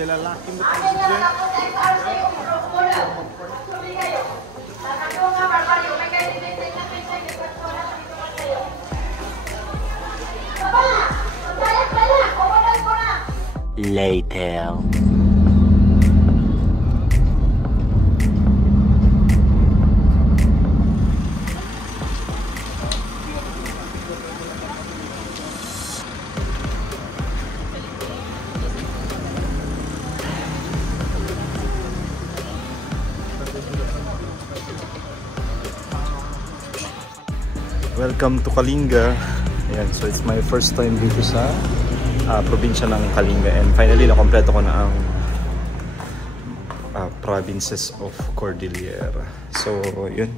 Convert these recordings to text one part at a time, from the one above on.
Hindi lalaki mo tayo. Later. Welcome to Kalinga. Ayan, so it's my first time dito sa probinsya ng Kalinga, and finally nakompleto ko na ang provinces of Cordillera. So yun,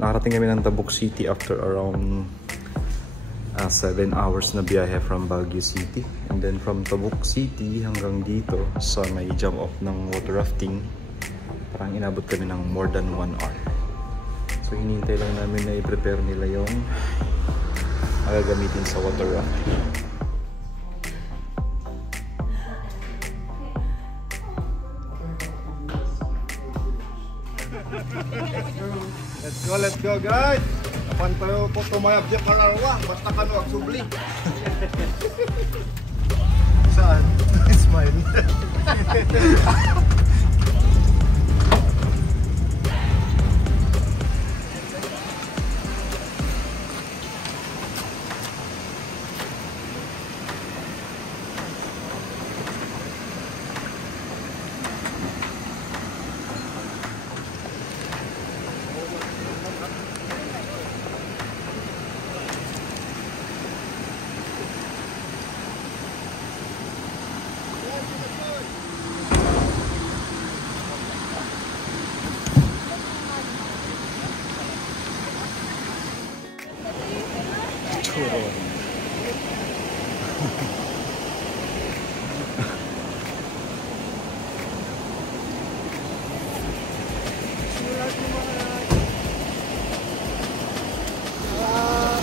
nakarating kami ng Tabuk City after around 7 hours na biyahe from Baguio City, and then from Tabuk City hanggang dito sa may jump off ng water rafting, parang inabot kami ng more than 1 hour. So hinihintay lang namin na i-prepare nila yung magagamitin sa water rafting. Let's go guys! Kapan tayo po tumayab di Kalarwa, basta kanu agsubli. Saan? Smile.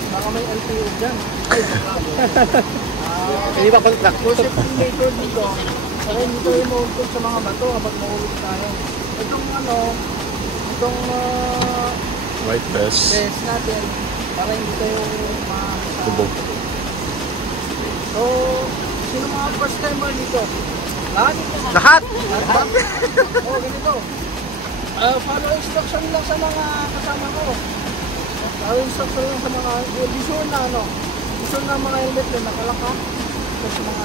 Baka may LTO dyan. Hindi ba contract? Joseph Indicator dito. Para hindi tayo maulog sa mga bato kapag maulog tayo. Itong itong White vest. vest natin para hindi tayo Bubog. So, sino mga first timer dito? Lahat! Oo, ganito. Follow instruction lang sa mga kasama ko. Follow instruction lang sa mga vision na vision na mga helmet na nakalaka. Sa mga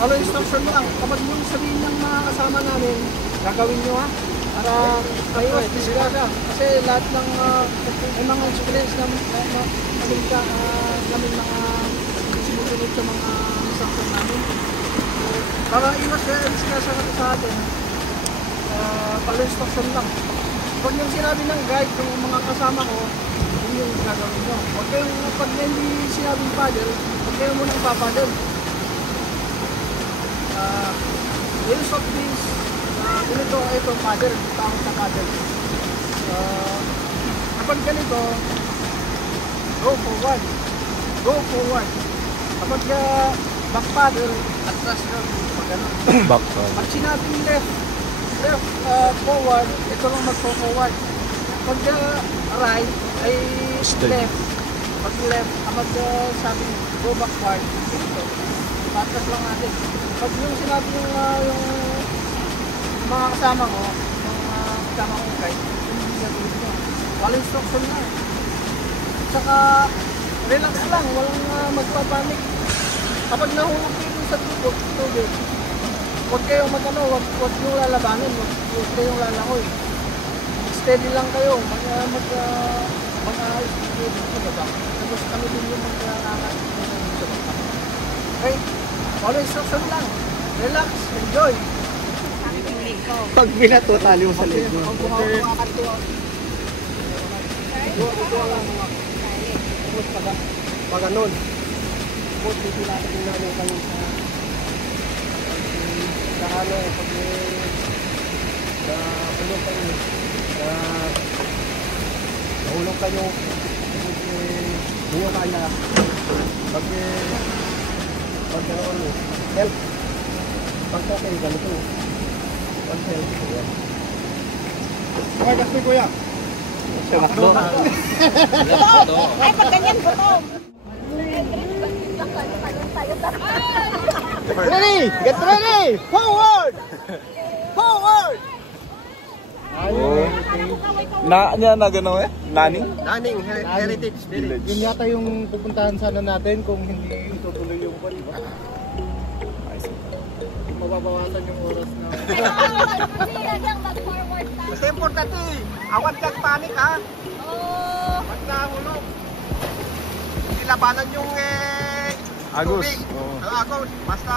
follow instruction lang. Kapag mo sabihin ng mga kasama namin, gagawin nyo ha. Para maiwas disgrasya. Kasi lahat ng may mga experience na namin mga sinusunod sa mga instruction namin. Para iwas disgrasya sa atin, follow instruction lang. Pag yung sinabi ng guide ng mga kasama ko, yun yung gagawin nyo. Huwag kayong, pag hindi sinabing paddle, huwag kayong munang papaddle. Use of this, ganito, ito, paddle, tawag sa paddle. Kapag ganito, go forward. Go forward. Kapag back paddle, atras ka, pag gano'n. Back paddle. Pag sinabing left, forward, ito lang magpo-forward. Pag right, ay left. Pag left, kapag sabi go backward, ito. Patras lang natin. Pag yung sinabi yung mga kasama ko, yung kasama ko guys, hindi gagawin nyo. Walang instruction na. Saka, relax lang, walang magpapanik. Kapag nahulog kayo sa tubig, huwag kayong huwag nyo lalabanin, huwag kayong lalakoy. Steady lang kayo, mag-ayos sa baba. Tapos kami din yung mag-aangat sa baba. Okay? Follow instruction lang. Relax, enjoy. Pag binato, tali mo sa leg mo. Huwag bumawakan to. Ito lang mga. Tapos pag ganun. Tapos titilatin nyo na yung kayo sa pag nahulog kayo, nahulog kayo, yung kaya, pag Help. Pagka kayo ganito. One help. Okay, kasi kuya. Siya makdo. Ay, pag ganyan gutom. Ready! Get ready! Forward! Forward! Na gano'n eh? Naning? Naning Heritage Village. Yun yata yung pupuntahan sana natin kung hindi tutuloy yung buwan, di ba? Mababawasan yung oras na... Basta importante eh. Awan kang panik ha. Pag nahulog. Ilabanan yung Agos. tubig. Oo. Agos. Basta...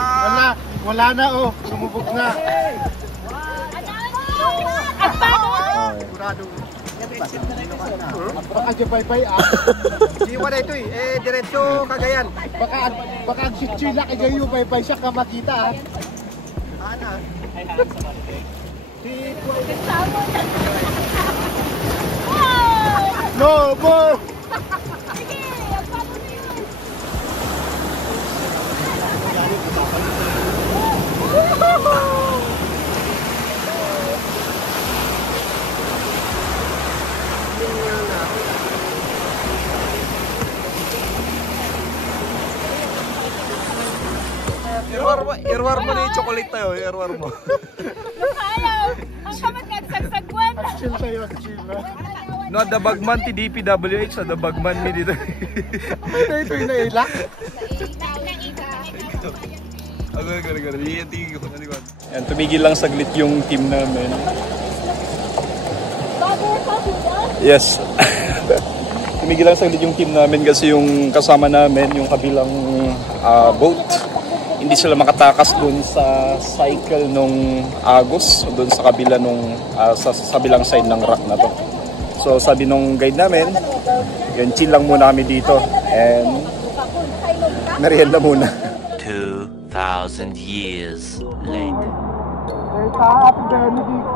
Wala na oh, sumubog na. Sigurado. Baka dyan pay ah. Siwa na ito eh. Diretso Cagayan. Baka ang sitsila kay Gayo pay siya ka makita ah. Ana. No, more! Irwar mo na yung chocolate tayo, irwar mo. Ayaw! Ang kamag nagsagsagwan! Chill sa'yo, chill na. No, the bagman ti DPWH, the bagman mi dito. Ito yung nailak. Yan, tumigil lang saglit yung team namin. Yes. Tumigil lang saglit yung team namin kasi yung kasama namin, yung kabilang boat, hindi sila makatakas dun sa cycle nung Agos, dun sa kabila nung sa kabilang side ng rock na to. So sabi nung guide namin, yun, chill lang muna kami dito and merienda muna. 2,000 years later. Happy Benedict.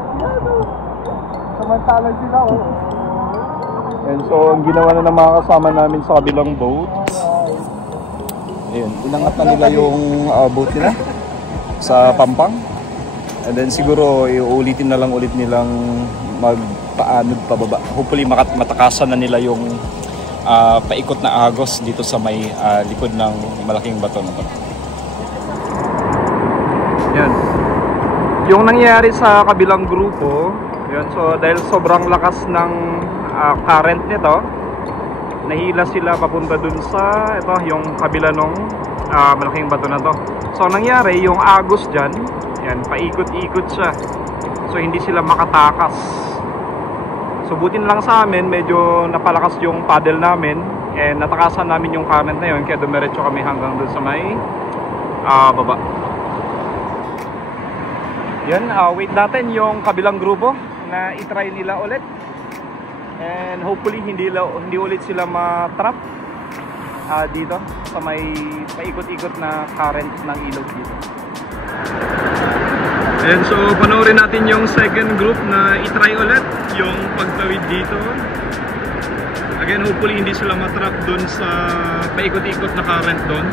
Samantalang sila oh. And so ang ginawa na ng mga kasama namin sa kabilang boat, ayun, inangat na nila yung boat nila sa Pampang. And then siguro iuulitin na lang ulit nilang magpaanod pababa. Hopefully matakasan na nila yung paikot na Agos dito sa may likod ng malaking bato na to. Yan. Yung nangyari sa kabilang grupo, yun, so dahil sobrang lakas ng current nito, nahila sila papunta dun sa ito, yung kabila nung malaking bato na to. So nangyari, yung Agos dyan, yan, paikot-ikot siya. So hindi sila makatakas. So buti na lang sa amin, medyo napalakas yung paddle namin and natakasan namin yung current na yun, kaya dumiretso kami hanggang dun sa may baba. Yan, wait natin yung kabilang grupo na itry nila ulit. And hopefully hindi ulit sila ma-trap dito sa may paikot-ikot na current ng ilog dito. And so panoorin natin yung second group na itry ulit yung pagtawid dito. Again, hopefully hindi sila ma-trap doon sa paikot-ikot na current doon.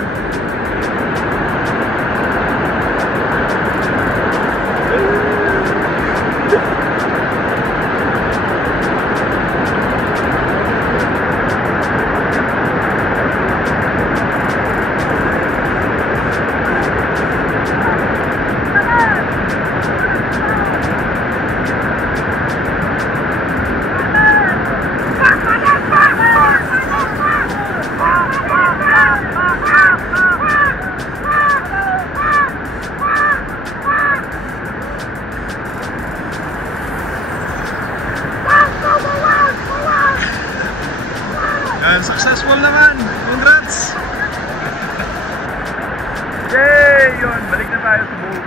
Successful naman! Congrats! Yay! Yun, balik na tayo sa boat.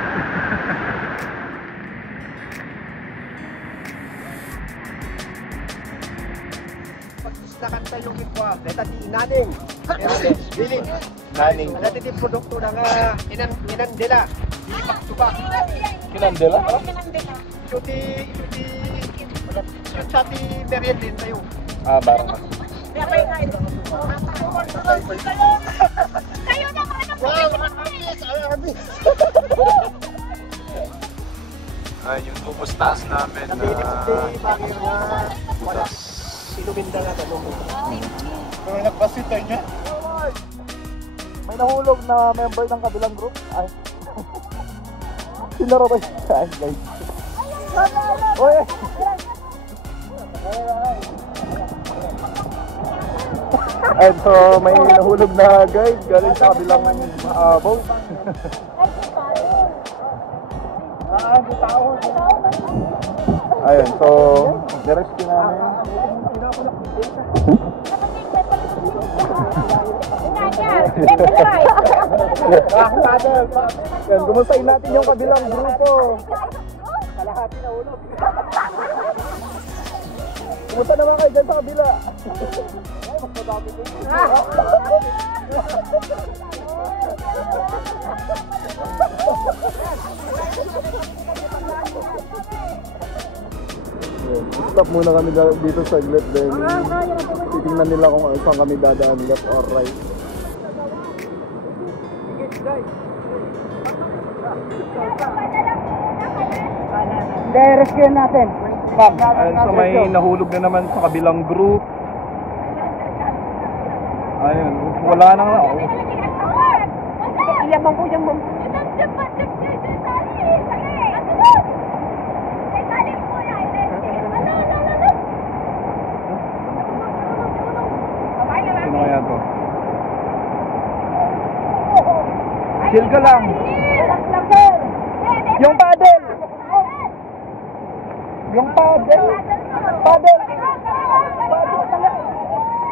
Pagkislakan tayo yung ikwa, deta di Naning Heritage Village. Naning. Dati di produkto ng Inandela. Di Baktuba. Kinandela? Shoot sa ti meriendin tayo. Barang. Kayo naman ang Ay, yung pupustas namin na Pero nagpasitay niya. May nahulog na member ng kabilang group. Ay. Sino ba yun? Ay, guys. Oy! And so, may nahulog na guide galing sa kabilang boat. Ayun, so, nirescue namin. Yan, kumustahin natin yung kabilang grupo. Kalahati na ulog. Kumusta naman kayo dyan sa kabila? Ay, mas madami din. Stop muna kami dito sa saglit, then titingnan nila kung saan kami dadaan, left or right. Rescue natin. Ayun, so may nahulog na naman sa kabilang group. Ayun, wala nang Iyaman ko yung Sino kaya to? Chill ka lang. Yung paddle. Yung paddle. Paddle.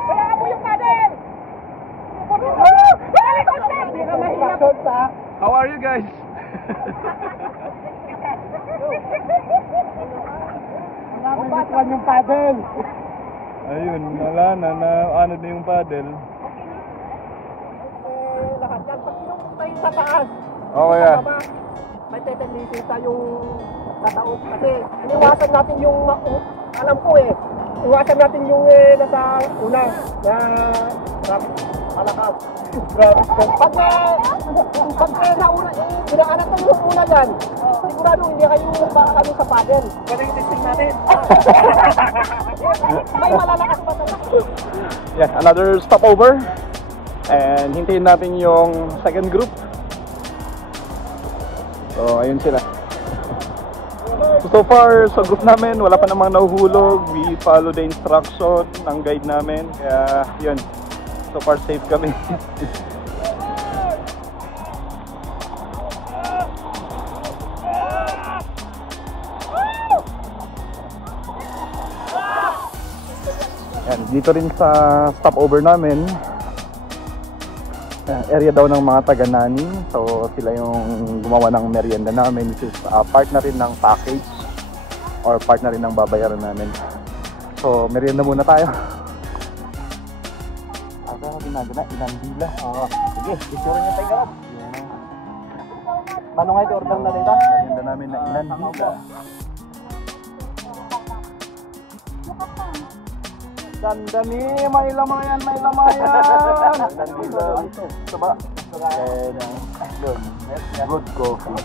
Kaya mo yung paddle. How are you guys? Wala yung paddle. Ayun, wala na ano na yung paddle. Lahat yan. Pag tayo sa taas, Okay ah. may tendency tayong tataob. Kasi iniwasan natin yung, alam ko iwasan natin yung nasa una na palakaw. Pag nauna, pinaanak tayo yung una yan, sigurado hindi kayo kami sa paddle. Kaya yung testing natin. May malalakas pa tayo. Yeah, another stopover. And hintayin natin yung second group. So, ayun sila. So far, sa group namin, wala pa namang nahuhulog. We follow the instruction ng guide namin. Kaya, yun. So far, safe kami. Yan, dito rin sa stopover namin. Area daw ng mga taga-Nani. So sila yung gumawa ng merienda namin, which is part na rin ng package or part na rin ng babayaran namin. So merienda muna tayo. Aga, ginagana, inandila. Sige, picture niya tayo. Paano nga ito order na dito? Merienda namin na inandila. Dandami, may lamayan, may lamayan. Coba. Good coffee.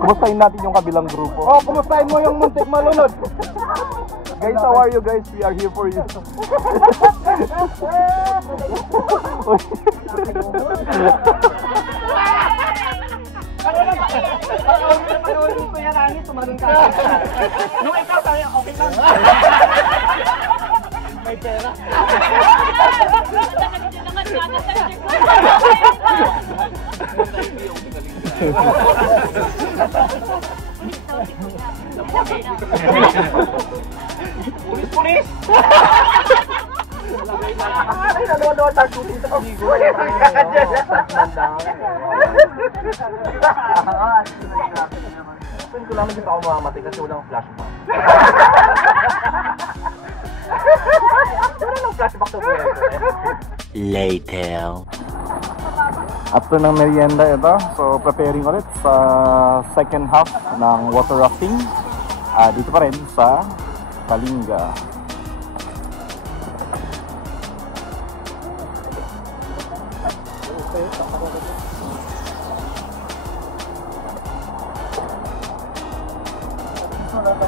Kumustahin natin yung kabilang grupo. Oh, kumustahin mo yung muntik malunod. Guys, how are you guys? We are here for you. Nung ikaw tayo, okay lang. May pera. Pulis! Ay, nanonood ang tutin sa pamigo. Pwede ko lang dito ako mamamatay kasi walang flashback. Wala lang flashback to buhay. Later. After ng merienda ito, so preparing ulit sa second half ng water rafting dito pa rin sa Kalinga. Stop!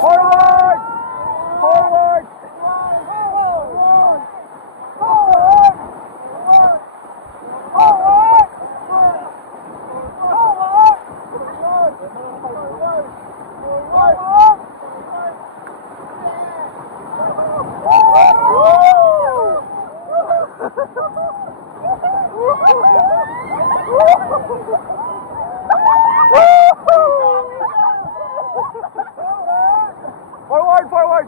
Forward! Forward! Forward!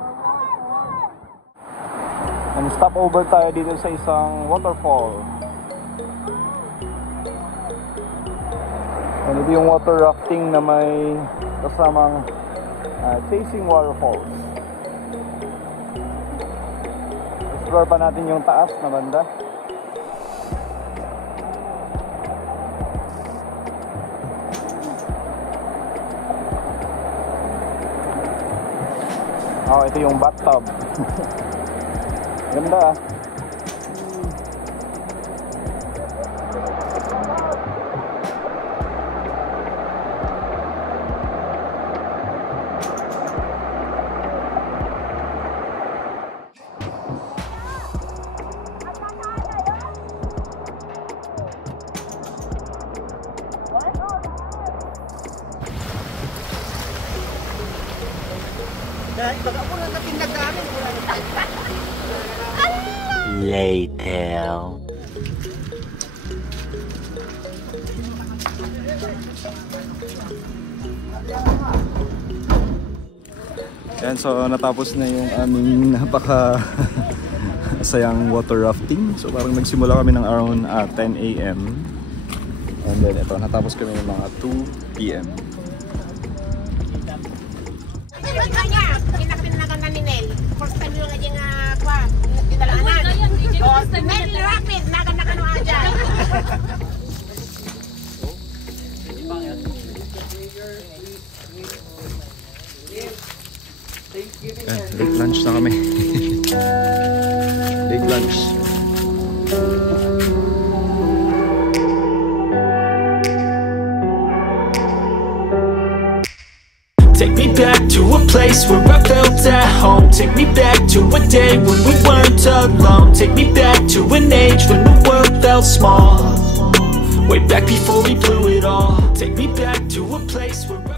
And stop over tayo dito sa isang waterfall. And ito yung water rafting na may kasamang chasing waterfalls. Explore pa natin yung taas na banda. Oh, ito yung bathtub. Ganda ah. Later. Yan, so natapos na yung aming napaka sayang water rafting. So parang nagsimula kami ng around 10 AM. And then ito, natapos kami ng mga 2 PM. First time yung aja nga kwa, didalanan. Oh, Nel rapid nagan aja. Late lunch na kami. Late lunch. Take me back to a place where I felt at home. Take me back to a day when we weren't alone. Take me back to an age when the world felt small. Way back before we blew it all. Take me back to a place where